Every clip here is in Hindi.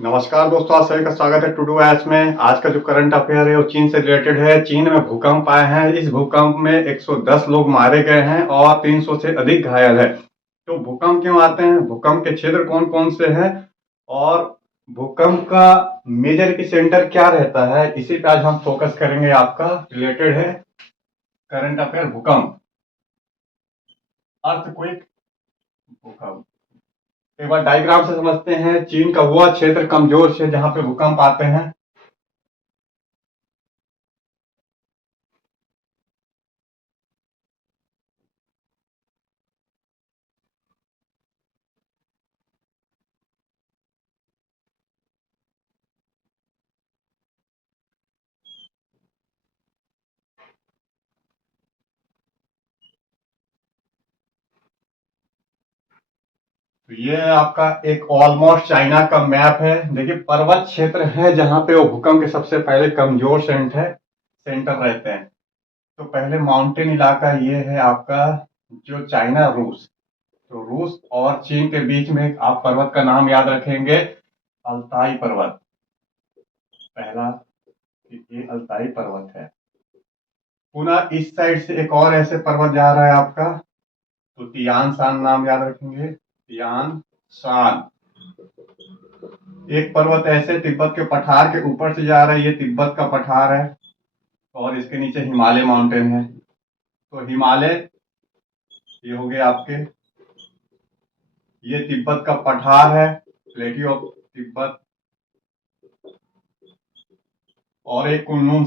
नमस्कार दोस्तों, आप सभी का स्वागत है टुडू एस में। आज का जो करंट अफेयर है वो चीन से रिलेटेड है। चीन में भूकंप आए हैं। इस भूकंप में 110 लोग मारे गए हैं और 300 से अधिक घायल है। तो भूकंप क्यों आते हैं, भूकंप के क्षेत्र कौन कौन से हैं और भूकंप का मेजर की सेंटर क्या रहता है, इसी पे आज हम फोकस करेंगे। आपका रिलेटेड है करंट अफेयर भूकंप, अर्थक्वेक, भूकंप। एक बार डायग्राम से समझते हैं। चीन का वह क्षेत्र कमजोर से जहां पे भूकंप आते हैं। तो ये आपका एक ऑलमोस्ट चाइना का मैप है। देखिए, पर्वत क्षेत्र है जहां पे वो भूकंप के सबसे पहले कमजोर सेंटर रहते हैं। तो पहले माउंटेन इलाका ये है आपका, जो चाइना रूस। तो रूस और चीन के बीच में आप पर्वत का नाम याद रखेंगे, अल्ताई पर्वत। पहला, ये अल्ताई पर्वत है। पुनः इस साइड से एक और ऐसे पर्वत जा रहा है आपका, तो तियान शान नाम याद रखेंगे, तियान शान। एक पर्वत ऐसे तिब्बत के पठार के ऊपर से जा रहा है, ये तिब्बत का पठार है और इसके नीचे हिमालय माउंटेन है। तो हिमालय ये हो गए आपके, ये तिब्बत का पठार है, प्लेटियो ऑफ तिब्बत। और एक कुनलुन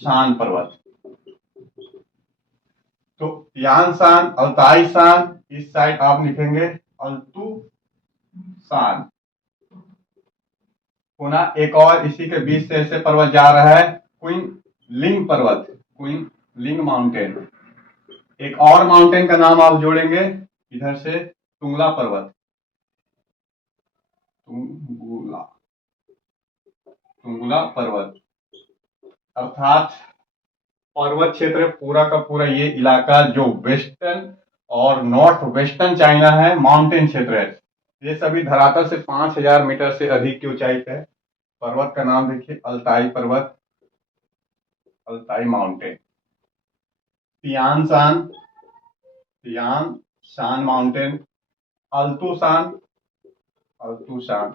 शान पर्वत। तो यान शान, अल्ताई शान, इस साइड आप लिखेंगे अल्तू शान। पुनः एक और इसी के बीच से ऐसे पर्वत जा रहा है, क्वीन लिंग पर्वत, क्वीन लिंग माउंटेन। एक और माउंटेन का नाम आप जोड़ेंगे इधर से, तुंगला पर्वत, तुंगुला, तुंगुला पर्वत। अर्थात पर्वत क्षेत्र पूरा का पूरा ये इलाका जो वेस्टर्न और नॉर्थ वेस्टर्न चाइना है, माउंटेन क्षेत्र है। ये सभी धरातल से 5000 मीटर से अधिक की ऊंचाई पे है। पर्वत का नाम देखिए, अल्ताई पर्वत, Altai mountain. Tian Shan, Tian Shan mountain, Altun Shan, Altun Shan,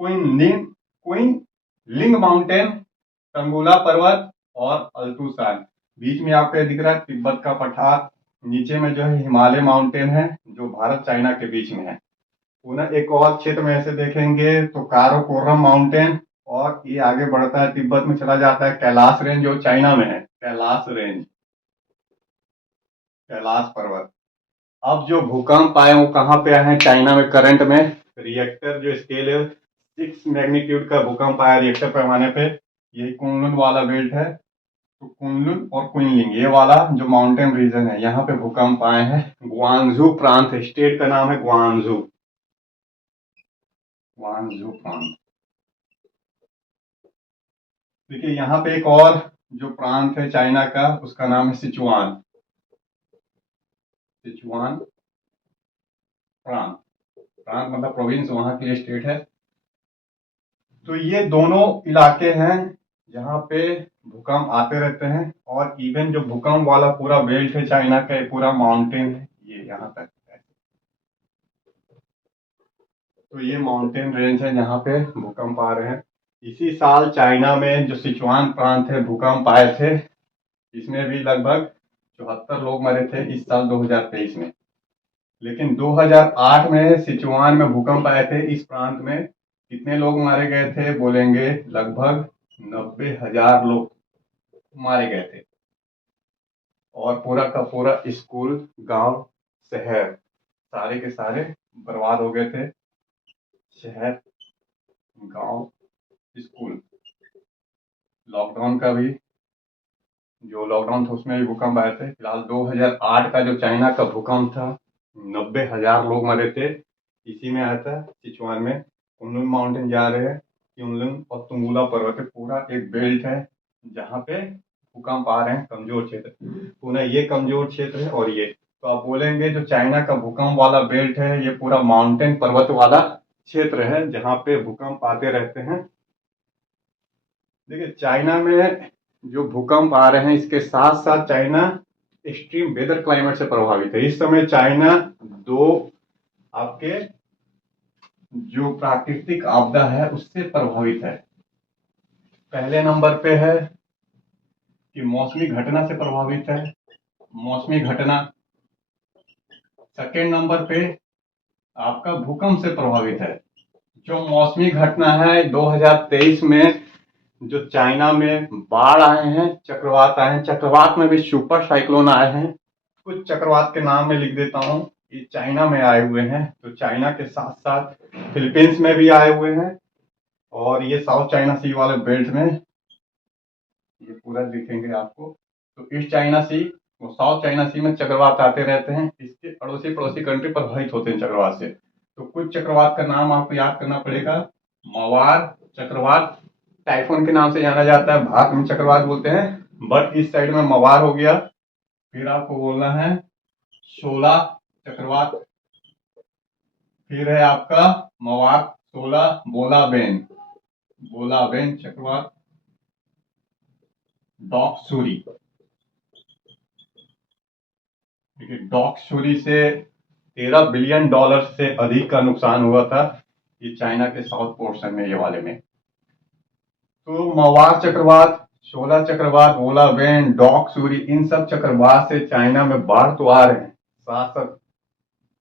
Qinling mountain, Tanggula पर्वत और अल्तुशान। बीच में आपको दिख रहा है तिब्बत का पठार, नीचे में जो है हिमालय माउंटेन है जो भारत चाइना के बीच में है। पुनः एक और क्षेत्र में ऐसे देखेंगे तो काराकोरम माउंटेन, और ये आगे बढ़ता है तिब्बत में चला जाता है कैलाश रेंज जो चाइना में है, कैलाश रेंज, कैलाश पर्वत। अब जो भूकंप आए वो कहाँ पे आए हैं चाइना में करंट में, रिएक्टर जो स्केल है 6 मैग्नीट्यूड का भूकंप आया रिएक्टर पैमाने पे, यही कुनलुन वाला बेल्ट है। तो कुनलुन और क्विनलिंग ये वाला जो माउंटेन रीजन है, यहाँ पे भूकंप आए हैं। ग्वांगझू प्रांत है, स्टेट का नाम है ग्वांगझू, ग्वांगझू प्रांत। देखिए यहाँ पे एक और जो प्रांत है चाइना का, उसका नाम है सिचुआन, सिचुआन प्रांत। प्रांत मतलब प्रोविंस, वहां के लिए स्टेट है। तो ये दोनों इलाके हैं जहाँ पे भूकंप आते रहते हैं। और इवन जो भूकंप वाला पूरा बेल्ट है चाइना का, पूरा माउंटेन है, ये यहाँ तक है। तो ये माउंटेन रेंज है जहाँ पे भूकंप आ रहे हैं। इसी साल चाइना में जो सिचुआन प्रांत है भूकंप आए थे, इसमें भी लगभग 74 लोग मरे थे इस साल 2023 में। लेकिन 2008 में सिचुआन में भूकंप आए थे, इस प्रांत में कितने लोग मारे गए थे बोलेंगे, लगभग 90,000 लोग मारे गए थे। और पूरा का पूरा स्कूल, गांव, शहर, सारे के सारे बर्बाद हो गए थे। शहर, गांव, स्कूल। लॉकडाउन का भी, जो लॉकडाउन था उसमें भी भूकंप आए थे। फिलहाल 2008 का जो चाइना का भूकंप था, 90,000 लोग मरे थे, इसी में आया था सिचुआन में। कुनलुन माउंटेन जा रहे हैं, कुनलुन और तुंगुला पर्वत है, पूरा एक बेल्ट है जहाँ पे भूकंप आ रहे हैं, कमजोर क्षेत्र। पुनः ये कमजोर क्षेत्र है और ये, तो आप बोलेंगे जो चाइना का भूकंप वाला बेल्ट है ये पूरा माउंटेन पर्वत वाला क्षेत्र है जहाँ पे भूकंप आते रहते हैं। देखिए चाइना में जो भूकंप आ रहे हैं इसके साथ साथ चाइना एक्सट्रीम वेदर क्लाइमेट से प्रभावित है। इस समय चाइना दो आपके जो प्राकृतिक आपदा है उससे प्रभावित है। पहले नंबर पे है कि मौसमी घटना से प्रभावित है, मौसमी घटना। सेकेंड नंबर पे आपका भूकंप से प्रभावित है। जो मौसमी घटना है 2023 में जो चाइना में बाढ़ आए हैं, चक्रवात आए हैं, चक्रवात में भी सुपर साइक्लोन आए हैं। कुछ चक्रवात के नाम में लिख देता हूँ, ये चाइना में आए हुए हैं। तो चाइना के साथ साथ फिलीपींस में भी आए हुए हैं और ये साउथ चाइना सी वाले बेल्ट में ये पूरा दिखेंगे आपको। तो ईस्ट चाइना सी वो साउथ चाइना सी में चक्रवात आते रहते हैं। इसके अड़ोसी पड़ोसी कंट्री प्रभावित होते हैं चक्रवात से। तो कुछ चक्रवात का नाम आपको याद करना पड़ेगा। मवार चक्रवात टाइफून के नाम से जाना जाता है, भारत में चक्रवात बोलते हैं, बट इस साइड में मवार हो गया। फिर आपको बोलना है शोला चक्रवात, फिर है आपका मवार शोला बोलाबेन चक्रवात, डॉक्सुरी। देखिए डॉक्सुरी से $13 बिलियन से अधिक का नुकसान हुआ था ये चाइना के साउथ पोर्शन में, ये वाले में। तो मवार चक्रवात, शोला चक्रवात, ओलावेन, डॉक्सुरी, इन सब चक्रवात से चाइना में बाढ़ तो आ रहे हैं, साथ साथ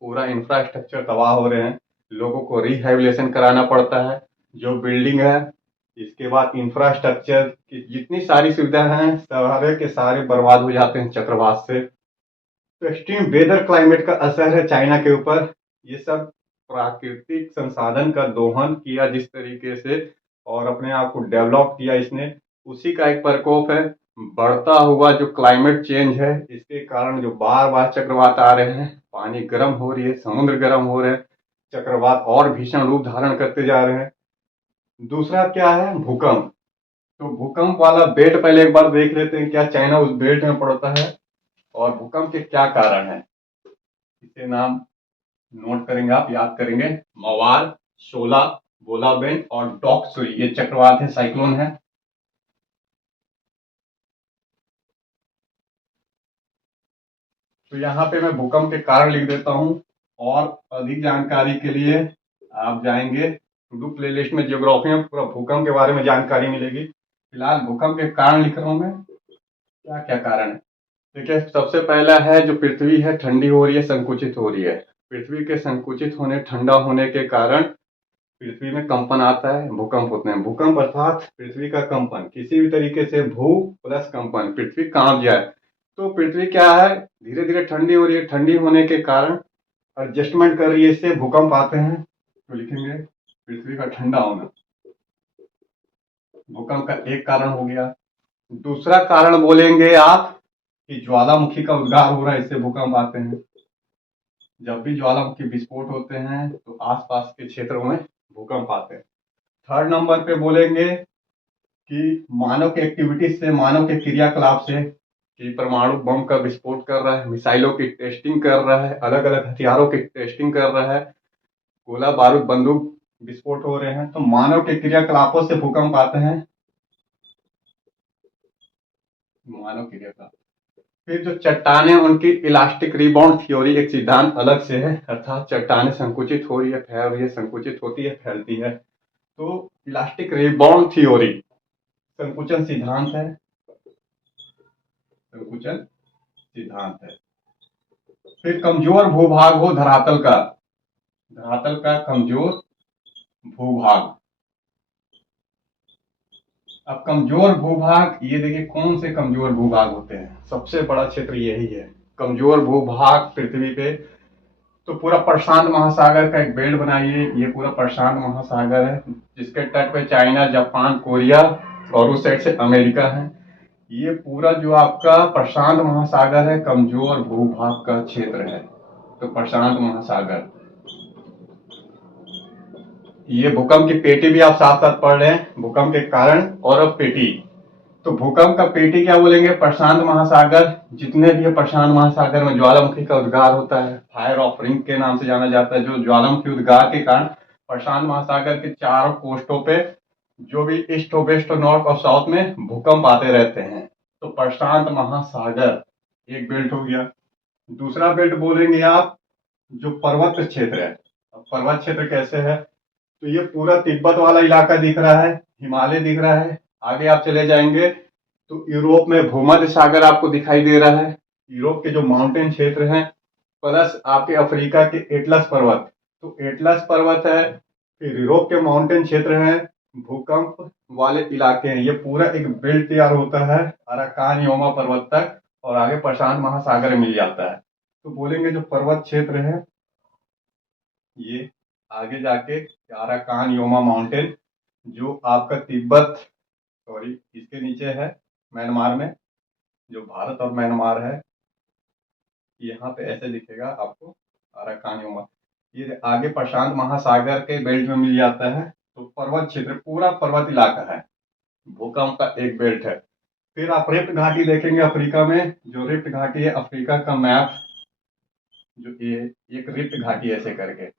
पूरा इंफ्रास्ट्रक्चर तबाह हो रहे हैं। लोगों को रिहैबिलिटेशन कराना पड़ता है। जो बिल्डिंग है, इसके बाद इंफ्रास्ट्रक्चर की जितनी सारी सुविधाएं हैं सारे के सारे बर्बाद हो जाते हैं चक्रवात से। तो एक्सट्रीम वेदर क्लाइमेट का असर है चाइना के ऊपर। ये सब प्राकृतिक संसाधन का दोहन किया जिस तरीके से और अपने आप को डेवलप किया इसने, उसी का एक प्रकोप है। बढ़ता हुआ जो क्लाइमेट चेंज है इसके कारण जो बार बार चक्रवात आ रहे हैं, पानी गर्म हो रही है, समुद्र गर्म हो रहे हैं, चक्रवात और भीषण रूप धारण करते जा रहे हैं। दूसरा क्या है, भूकंप। तो भूकंप वाला बेल्ट पहले एक बार देख लेते हैं, क्या चाइना उस बेल्ट में पड़ता है और भूकंप के क्या कारण है। इसे नाम नोट करेंगे, आप याद करेंगे। मवार, शोला, बोलाबेन और डॉक्सुरी, ये चक्रवात है, साइक्लोन है। तो यहाँ पे मैं भूकंप के कारण लिख देता हूँ और अधिक जानकारी के लिए आप जाएंगे टू डू प्लेलिस्ट में, जियोग्राफी में पूरा भूकंप के बारे में जानकारी मिलेगी। फिलहाल भूकंप के कारण लिख रहा हूँ मैं, क्या क्या कारण है। देखिए सबसे पहला है जो पृथ्वी है ठंडी हो रही है, संकुचित हो रही है। पृथ्वी के संकुचित होने, ठंडा होने के कारण पृथ्वी में कंपन आता है, भूकंप होते हैं। भूकंप अर्थात पृथ्वी का कंपन, किसी भी तरीके से भू प्लस कंपन, पृथ्वी कांप जाए। तो पृथ्वी क्या है, धीरे धीरे ठंडी हो रही है, ठंडी होने के कारण एडजस्टमेंट कर रही है, इससे भूकंप आते हैं। तो लिखेंगे पृथ्वी का ठंडा होना, भूकंप का एक कारण हो गया। दूसरा कारण बोलेंगे आप कि ज्वालामुखी का उद्गार हो रहा है, इससे भूकंप आते हैं। जब भी ज्वालामुखी विस्फोट होते हैं तो आसपास के क्षेत्रों में भूकंप आते हैं। थर्ड नंबर पे बोलेंगे कि मानव के एक्टिविटीज से, मानव के क्रियाकलाप से, कि परमाणु बम का विस्फोट कर रहा है, मिसाइलों की टेस्टिंग कर रहा है, अलग अलग हथियारों की टेस्टिंग कर रहा है, गोला बारूद बंदूक विस्फोट हो रहे हैं। तो मानव के क्रियाकलापों से भूकंप आते हैं, मानव क्रियाकलाप। फिर जो चट्टाने, उनकी इलास्टिक रिबाउंड थ्योरी एक सिद्धांत अलग से है, अर्थात चट्टाने संकुचित हो रही है, फैल रही है, संकुचित होती है, फैलती है। तो इलास्टिक रिबाउंड थ्योरी संकुचन सिद्धांत है, संकुचन सिद्धांत है। फिर कमजोर भूभाग हो धरातल का, धरातल का कमजोर भूभाग। अब कमजोर भूभाग, ये देखिए कौन से कमजोर भूभाग होते हैं, सबसे बड़ा क्षेत्र यही है कमजोर भूभाग पृथ्वी पे। तो पूरा प्रशांत महासागर का एक बेल्ट बनाइए, ये पूरा प्रशांत महासागर है जिसके तट पे चाइना, जापान, कोरिया और उस साइड से अमेरिका है। ये पूरा जो आपका प्रशांत महासागर है कमजोर भूभाग का क्षेत्र है। तो प्रशांत महासागर, ये भूकंप की पेटी भी आप साथ साथ पढ़ रहे हैं, भूकंप के कारण और अब पेटी। तो भूकंप का पेटी क्या बोलेंगे, प्रशांत महासागर। जितने भी प्रशांत महासागर में ज्वालामुखी का उद्गार होता है, फायर ऑफ रिंग के नाम से जाना जाता है, जो ज्वालामुखी उद्गार के कारण प्रशांत महासागर के चारों कोस्टों पे जो भी ईस्ट और वेस्ट और नॉर्थ और साउथ में भूकंप आते रहते हैं। तो प्रशांत महासागर एक बेल्ट हो गया। दूसरा बेल्ट बोलेंगे आप जो पर्वत क्षेत्र है। अब पर्वत क्षेत्र कैसे है, तो ये पूरा तिब्बत वाला इलाका दिख रहा है, हिमालय दिख रहा है। आगे आप चले जाएंगे तो यूरोप में भूमध्य सागर आपको दिखाई दे रहा है, यूरोप के जो माउंटेन क्षेत्र हैं, प्लस आपके अफ्रीका के एटलस पर्वत, तो एटलस पर्वत है, फिर यूरोप के माउंटेन क्षेत्र हैं, भूकंप वाले इलाके हैं। ये पूरा एक बेल्ट तैयार होता है अराकान योमा पर्वत तक, और आगे प्रशांत महासागर मिल जाता है। तो बोलेंगे जो पर्वत क्षेत्र है ये आगे जाके अराकान योमा माउंटेन जो आपका तिब्बत, सॉरी इसके नीचे है म्यांमार में, जो भारत और म्यांमार है, यहाँ पे ऐसे दिखेगा आपको अराकान योमा। ये आगे प्रशांत महासागर के बेल्ट में मिल जाता है। तो पर्वत क्षेत्र पूरा पर्वत इलाका है, भूकंप का एक बेल्ट है। फिर आप रिफ्ट घाटी देखेंगे अफ्रीका में, जो रिफ्ट घाटी है अफ्रीका का मैप, जो ये एक रिफ्ट घाटी ऐसे करके,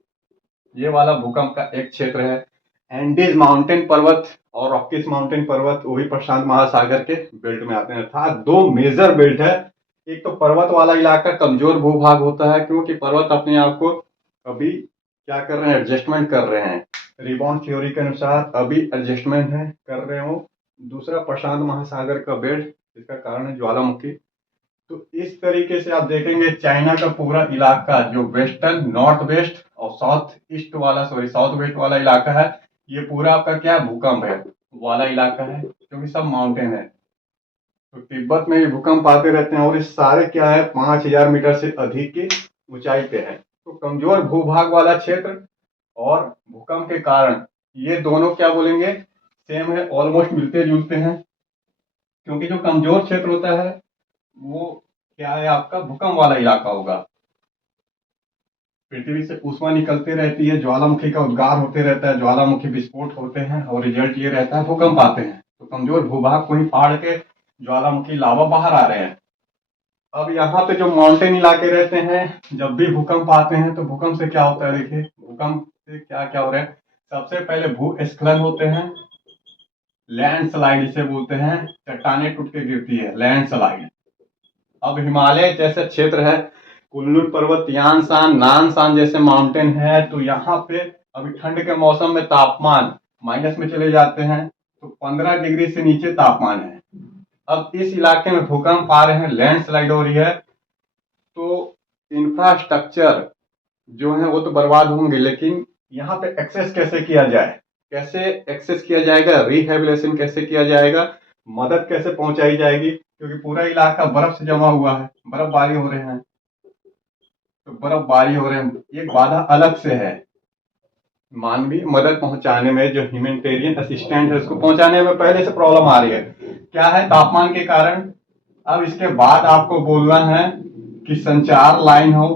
ये वाला भूकंप का एक क्षेत्र है। एंडीज माउंटेन पर्वत और रॉकीज माउंटेन पर्वत वो भी प्रशांत महासागर के बेल्ट में आते हैं। अर्थात दो मेजर बेल्ट है। एक तो पर्वत वाला इलाका कमजोर भूभाग होता है, क्योंकि पर्वत अपने आप को अभी क्या कर रहे हैं, एडजस्टमेंट कर रहे हैं, रिबाउंड थ्योरी के अनुसार अभी एडजस्टमेंट है कर रहे हो। दूसरा प्रशांत महासागर का बेल्ट, इसका कारण है ज्वालामुखी। तो इस तरीके से आप देखेंगे चाइना का पूरा इलाका जो वेस्टर्न, नॉर्थ वेस्ट और साउथ ईस्ट वाला, सॉरी साउथ वेस्ट वाला इलाका है, ये पूरा आपका क्या भूकंप है वाला इलाका है, क्योंकि सब माउंटेन है। तो तिब्बत में ये भूकंप आते रहते हैं, और ये सारे क्या है 5000 मीटर से अधिक की ऊंचाई पे है। तो कमजोर भूभाग वाला क्षेत्र और भूकंप के कारण ये दोनों क्या बोलेंगे, सेम है, ऑलमोस्ट मिलते जुलते हैं। क्योंकि जो कमजोर क्षेत्र होता है वो क्या है, आपका भूकंप वाला इलाका होगा। पृथ्वी से ऊष्मा निकलती रहती है, ज्वालामुखी का उद्गार होते रहता है, ज्वालामुखी विस्फोट होते हैं, और रिजल्ट ये रहता है भूकंप आते हैं। तो कमजोर भूभाग को ही फाड़ के ज्वालामुखी लावा बाहर आ रहे हैं। अब यहाँ पे जो माउंटेन इलाके रहते हैं, जब भी भूकंप आते हैं तो भूकंप से क्या होता है, देखिए भूकंप से क्या क्या हो रहा है। सबसे पहले भूस्खलन होते हैं, लैंडस्लाइड इसे बोलते हैं, चट्टाने टूट के गिरती है, लैंडस्लाइड। अब हिमालय जैसे क्षेत्र है, कुल्लू पर्वत, यानसान, नानसान जैसे माउंटेन है, तो यहाँ पे अभी ठंड के मौसम में तापमान माइनस में चले जाते हैं, तो 15 डिग्री से नीचे तापमान है। अब इस इलाके में भूकंप आ रहे हैं, लैंडस्लाइड हो रही है, तो इंफ्रास्ट्रक्चर जो है वो तो बर्बाद होंगे, लेकिन यहाँ पे एक्सेस कैसे किया जाए, कैसे एक्सेस किया जाएगा, रिहेबिलिटेशन कैसे किया जाएगा, मदद कैसे पहुंचाई जाएगी, क्योंकि पूरा इलाका बर्फ से जमा हुआ है, बर्फबारी हो रहे हैं। तो बर्फबारी हो रहे हैं, एक बाधा अलग से है। मानवीय मदद पहुंचाने में जो ह्यूमैनिटेरियन असिस्टेंट है उसको पहुंचाने में पहले से प्रॉब्लम आ रही है, क्या है, तापमान के कारण। अब इसके बाद आपको बोलना है कि संचार लाइन हो,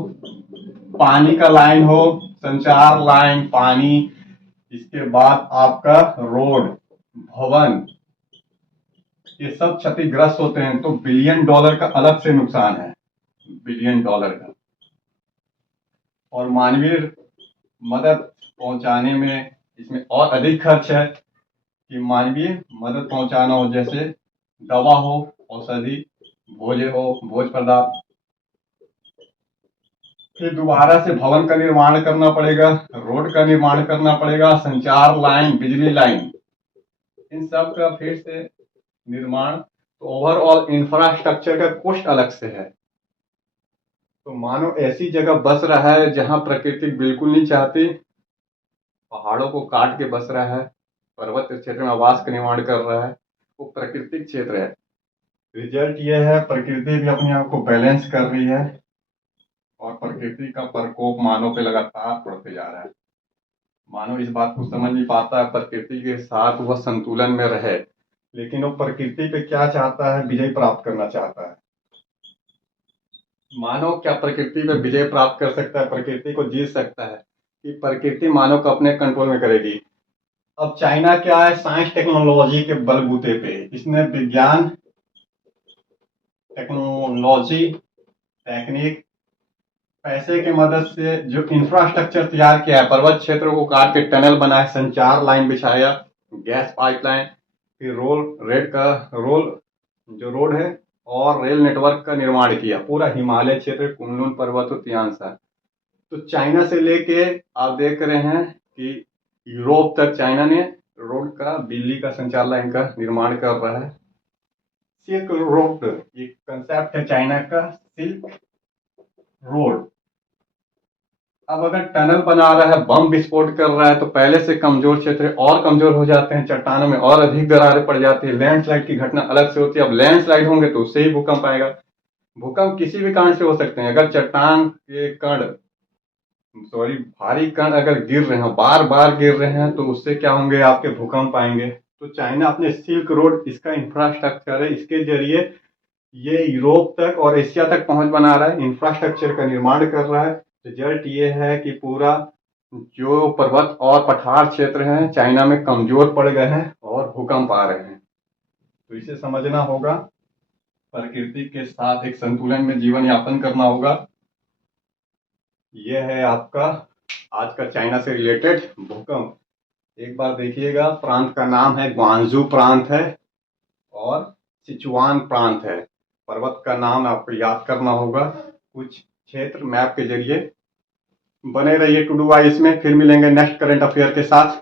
पानी का लाइन हो, संचार लाइन, पानी, इसके बाद आपका रोड, भवन, ये सब क्षतिग्रस्त होते हैं। तो $1 बिलियन का अलग से नुकसान है, $1 बिलियन का। और मानवीय मदद पहुंचाने में इसमें और अधिक खर्च है कि मानवीय मदद पहुंचाना हो, जैसे दवा हो, औषधि, भोज्य हो, भोज्य पदार्थ, फिर दोबारा से भवन का निर्माण करना पड़ेगा, रोड का निर्माण करना पड़ेगा, संचार लाइन, बिजली लाइन, इन सब का फिर से निर्माण। तो ओवरऑल इंफ्रास्ट्रक्चर का कॉस्ट अलग से है। तो मानो ऐसी जगह बस रहा है जहां प्रकृति बिल्कुल नहीं चाहती, पहाड़ों को काट के बस रहा है, पर्वत क्षेत्र में आवास का निर्माण कर रहा है, वो प्राकृतिक क्षेत्र है। रिजल्ट ये है, प्रकृति भी अपने आप को बैलेंस कर रही है, और प्रकृति का प्रकोप मानव पे लगातार बढ़ते जा रहा है। मानव इस बात को समझ नहीं पाता है, प्रकृति के साथ वह संतुलन में रहे, लेकिन वो प्रकृति पे क्या चाहता है, विजय प्राप्त करना चाहता है। मानव क्या प्रकृति पे विजय प्राप्त कर सकता है, प्रकृति को जीत सकता है, कि प्रकृति मानव को अपने कंट्रोल में करेगी। अब चाइना क्या है, साइंस टेक्नोलॉजी के बलबूते पे इसने विज्ञान, टेक्नोलॉजी, टेक्निक पैसे की मदद से जो इंफ्रास्ट्रक्चर तैयार किया है, पर्वत क्षेत्र को काट के टनल बनाए, संचार लाइन बिछाया, गैस पाइपलाइन, फिर रोल जो रोड है और रेल नेटवर्क का निर्माण किया। पूरा हिमालय क्षेत्र, कुनलुन पर्वत उद्यान। तो चाइना से लेके आप देख रहे हैं कि यूरोप तक चाइना ने रोड का, बिजली का, संचार लाइन का निर्माण कर रहा है। सिल्क रोड एक कंसेप्ट है चाइना का, सिल्क रोड। अब अगर टनल बना रहा है, बम विस्फोट कर रहा है, तो पहले से कमजोर क्षेत्र और कमजोर हो जाते हैं, चट्टानों में और अधिक दरारें पड़ जाती है, लैंडस्लाइड की घटना अलग से होती है। अब लैंडस्लाइड होंगे तो उससे ही भूकंप आएगा। भूकंप किसी भी कारण से हो सकते हैं। अगर चट्टान के कण, सॉरी, भारी कण अगर गिर रहे हैं, बार बार गिर रहे हैं, तो उससे क्या होंगे, आपके भूकंप आएंगे। तो चाइना अपने सिल्क रोड, इसका इंफ्रास्ट्रक्चर है, इसके जरिए ये यूरोप तक और एशिया तक पहुंच बना रहा है, इंफ्रास्ट्रक्चर का निर्माण कर रहा है। रिजल्ट ये है कि पूरा जो पर्वत और पठार क्षेत्र हैं चाइना में कमजोर पड़ गए हैं और भूकंप आ रहे हैं। तो इसे समझना होगा, प्रकृति के साथ एक संतुलन में जीवन यापन करना होगा। यह है आपका आज का चाइना से रिलेटेड भूकंप। एक बार देखिएगा, प्रांत का नाम है ग्वांगजू प्रांत है और सिचुआन प्रांत है। पर्वत का नाम आपको याद करना होगा। कुछ क्षेत्र मैप के जरिए बने रहिए टू डू वाइज में। फिर मिलेंगे नेक्स्ट करंट अफेयर के साथ।